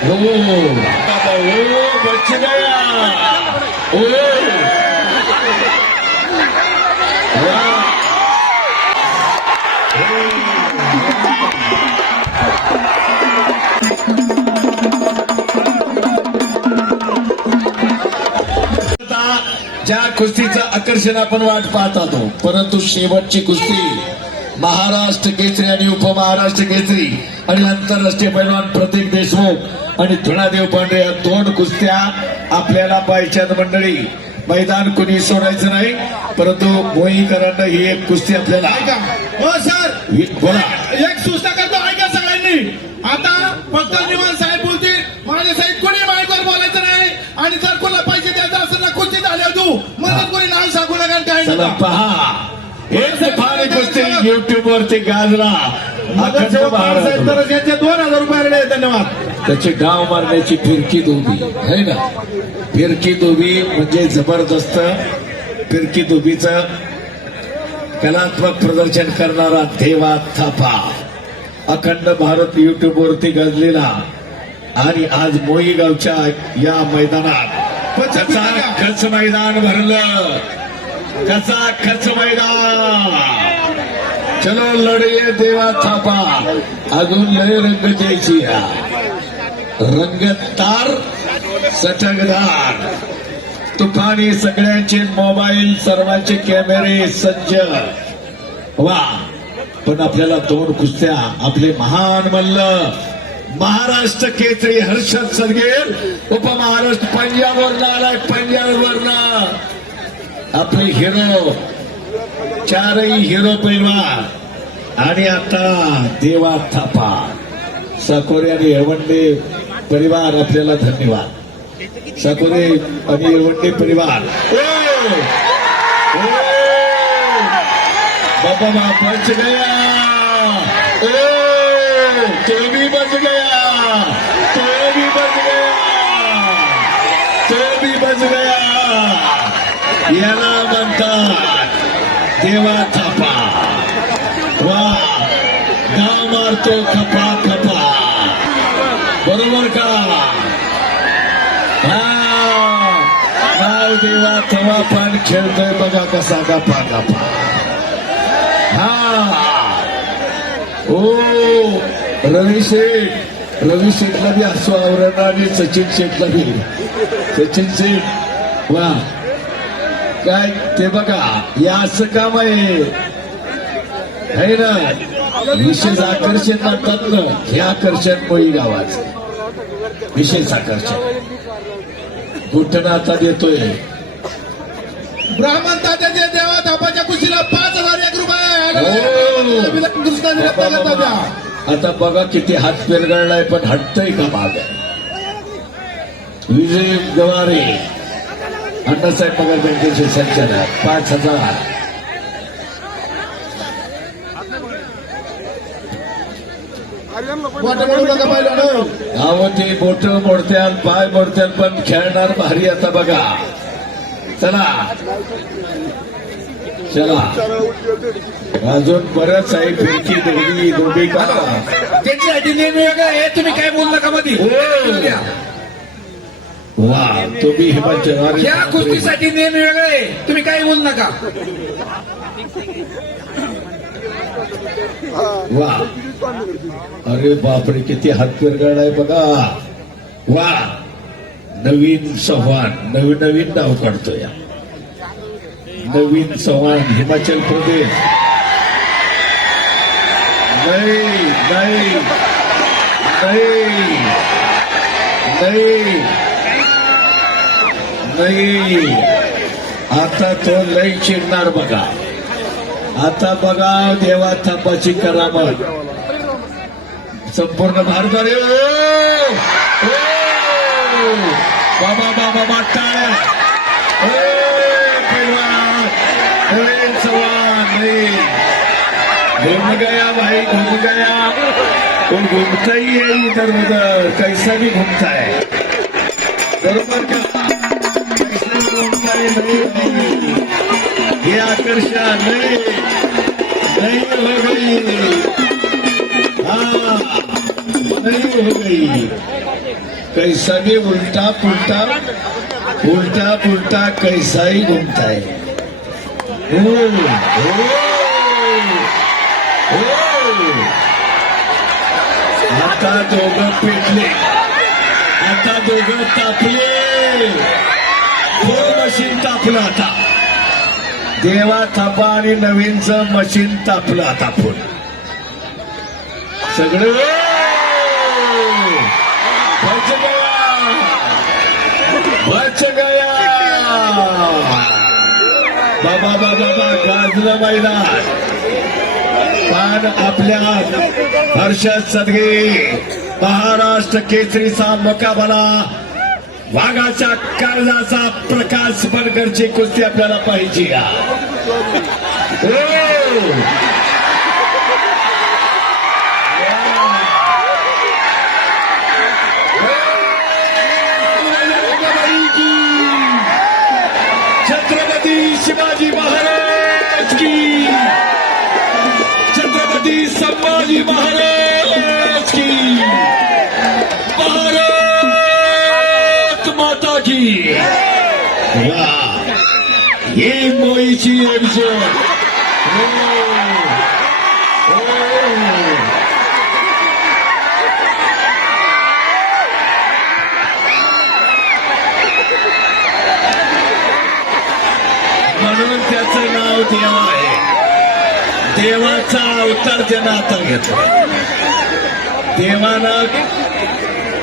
ओ बच गया ओ ज्या कुस्तीचं आकर्षण आपण वाट पाहत होतो परंतु शेवटची कुस्ती महाराष्ट्र केसरी आणि उपमहाराष्ट्र केसरी आणि आंतरराष्ट्रीय पैलवान प्रतीक देशमुख आणि धुणादेव पांढरे या दोन कुस्त्या आपल्याला पाहिजेत मंडळी. मैदान कुणी सोडायचं नाही परंतु मोहीकरांना ही एक कुस्ती आपल्याला हो सर. बोला. एक सूचना करतो ऐका सगळ्यांनी. आता फक्त निवाल साहेब बोलतील. माझे साहेब कोणी माईकवर बोलायचं नाही. आणि जर कोणाला पैसे द्यायचं असेल ना कुस्ती झाल्या तू म्हणून कोणी नाव सांगू नका काय पहा. एक फार कुस्ती युट्यूब वरती तर यांचे दोन हजार रुपये आलेले आहेत. धन्यवाद. त्याची डाव मारण्याची फिरकी दोबी. है ना? फिरकी दोबी म्हणजे जबरदस्त. फिरकी दोबीचं कलात्मक प्रदर्शन करणारा देवा थापा. अखंड भारत युट्यूब वरती गाजलेला. आणि आज मोई गावच्या या मैदानात खच मैदान भरलं. कसा खच मैदान चलो लढे देवा थापा. अजून लय रंग द्यायची रंगतार सटकदार. तुफानी सगळ्यांचे मोबाईल सर्वांचे कॅमेरे सज्ज. वा. पण आपल्याला दोन कुस्त्या आपले महान मल्ल. महाराष्ट्र केसरी हर्षद सरगेर उपमहाराष्ट्र पंजाबवरनं आलाय पंजाबवरनं आपले हिरो चारही हिरो परिवार आणि आता देवा थापा. साकोरे आणि येवंडे परिवार आपल्याला धन्यवाद. साकोरे आणि येवंडे परिवार. ओ! बाबा मा बच गया. ओ! तो भी बच गया. तो भी बच गया. तो भी बच गया. याला म्हणतात देवा थापा. वा गाव मारतो खपा खपा. बरोबर का? हा. देवा थवा पान खेळतोय बघा कसा गपा गपा हा. ओ रवी शेठ रवी शेठला बी असो आवरण आणि सचिन शेठला बी. सचिन शेठ वा. काय ते बघा या असं काम आहे है ना? विशेष आकर्षण म्हणतात ना हे आकर्षण मोई गावाचं विशेष आकर्षण. घुटणं आता देतोय. ब्राह्मण तात्याच्या देवा थापाच्या कुशीला पाच हजार एक हो. रुपये बाबा. आता बघा किती हात पेरगळलाय पण हटतय का माग? विजय गवारे. अण्णासाहेब पगार बँकेचे संचालक पाच हजार. वाटं म्हणू नका पाहिलं अहो ते बोट मोडत्याल पाय मोडत्याल पण खेळणार भारी आता बघा. चला. चला. अजून बरंच आहे फिरकी दोघी दोघी का? त्याच्यासाठी नेहमी आहे. तुम्ही काय बोल नका मध्ये वा तुम्ही हिमाचल या कुस्तीसाठी नेहमी वेगळं. आहे तुम्ही काही बोल नका. वा. अरे बापरे किती हात पिरगाड बघा. वा. नवीन चव्हाण नवीन नवीन नाव काढतो या. नवीन चव्हाण हिमाचल प्रदेश. नाही नाही नाही. नाही. आता तो लय चिडणार बघा. आता बघा देवा थापाची करामत. संपूर्ण भारत अरे बाबा बाबा बा घुम गया भाई घूम गया वो घूमता ही है इधर उधर कैसा भी घूमता है बरोबर का? कैसा भी घूमता है नहीं नहीं ये आकर्षण नहीं नहीं हो गई। हाँ नहीं हो गई। कैसा भी उल्टा पुलटा उल्टा पुलटा कैसा ही घूमता है। ओ, ओ, ओ. आता दोघं पेटले आता दोघं तापले। तो मशीन तापलं आता. देवा थापा आणि नवीनचं मशीन तापलं आता फोन सगळं बच गया बच गया बाबा बाबा बा गाजलं मैदान. पण आपल्या हर्षद सदगे. महाराष्ट्र केसरीचा मुकाबला. वाघाच्या काळजाचा प्रकाश बनकरची कुस्ती आपल्याला पाहिजे. माता की वाह मोईची म्हणून त्याचं नाव देवा आहे. देवाचा अवतार त्यानं आता घेतला. देवानं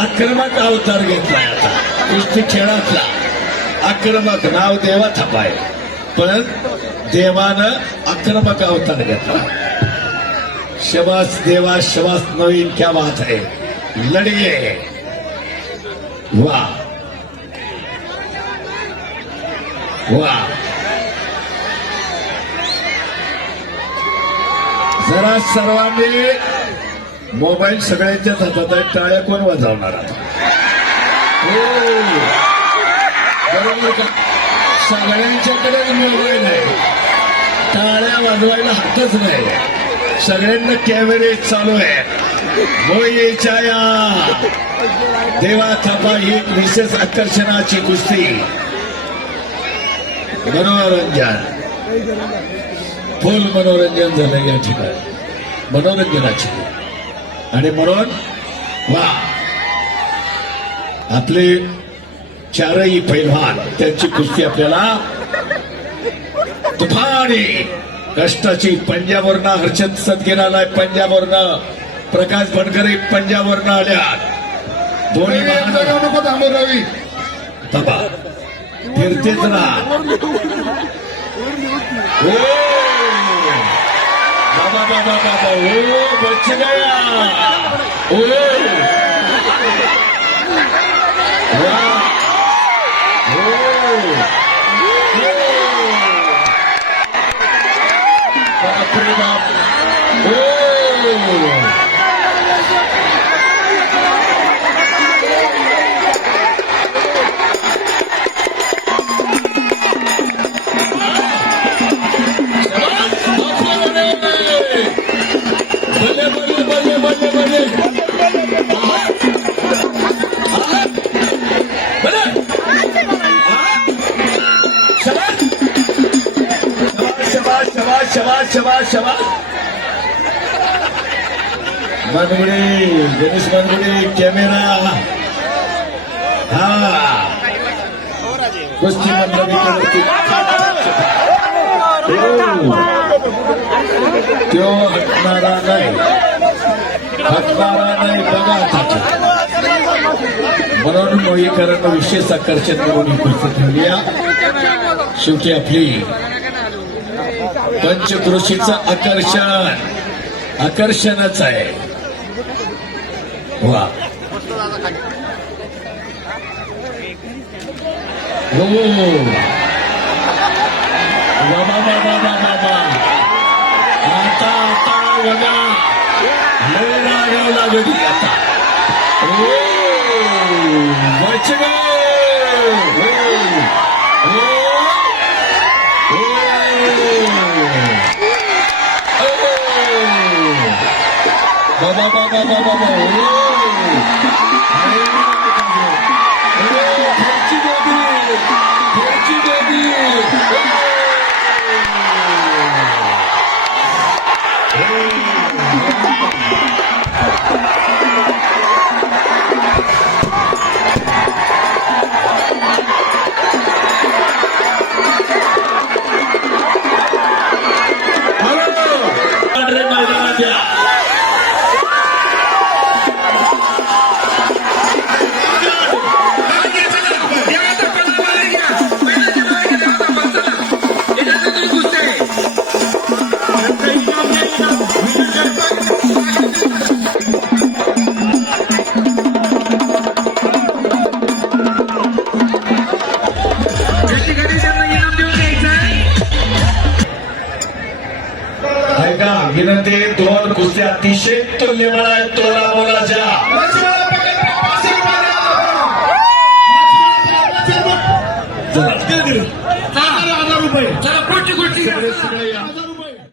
आक्रमक अवतार घेतलाय आता. कृष्ण खेळातला आक्रमक नाव देवा थपाय. पण देवानं आक्रमक अवतार घेतला. शबास देवा शबास नवीन क्या बात है. लढिये. वा वा जरा सर्वांनी मोबाईल सगळ्यांच्याच हातात आहे टाळ्या कोण वाजवणार आता? बरोबर का नाही. मोबाईल आहे टाळ्या वाजवायला हातच नाही. सगळ्यांना कॅमेरे चालू आहे. मोयेच्या देवा थापा ही एक विशेष आकर्षणाची कुस्ती. मनोरंजन. फुल मनोरंजन झालं या ठिकाणी. मनोरंजनाची. आणि म्हणून वा. आपले चारही पैलवान त्यांची कुस्ती आपल्याला तुफानी. कष्टाची पंजाबवरनं हर्षद सदगीर आलाय पंजाबवरनं प्रकाश बनकरे पंजाबवरनं आल्या. दोन्ही तबा फिरतेच ना. ओ! बाबा बाबा बाबा. ओ बच गया ओ! Wow. मनगुडे गणेश मनगुडे कॅमेरा. हा. कुस्ती मंडळी तो हटणारा नाही. हटणारा नाही बघा म्हणून मोहीकरांना विशेष आकर्षण म्हणून ही कुस्ती ठेवली शेवटी आपली पंचकृषीचं आकर्षण. आकर्षणच आहे. वा हो बाबा बाबा बाबा बाबा आता आता बघा लय लागावं लागली आता ओ बच गए ओ, ओ. बाबा बाबा बाबा बाबा ओ. अरे, विनंती दोन कुस्त्या अतिशय तुल्यबळ आहेत तोला चला पुढची गोष्टी घ्या. हजार रुपये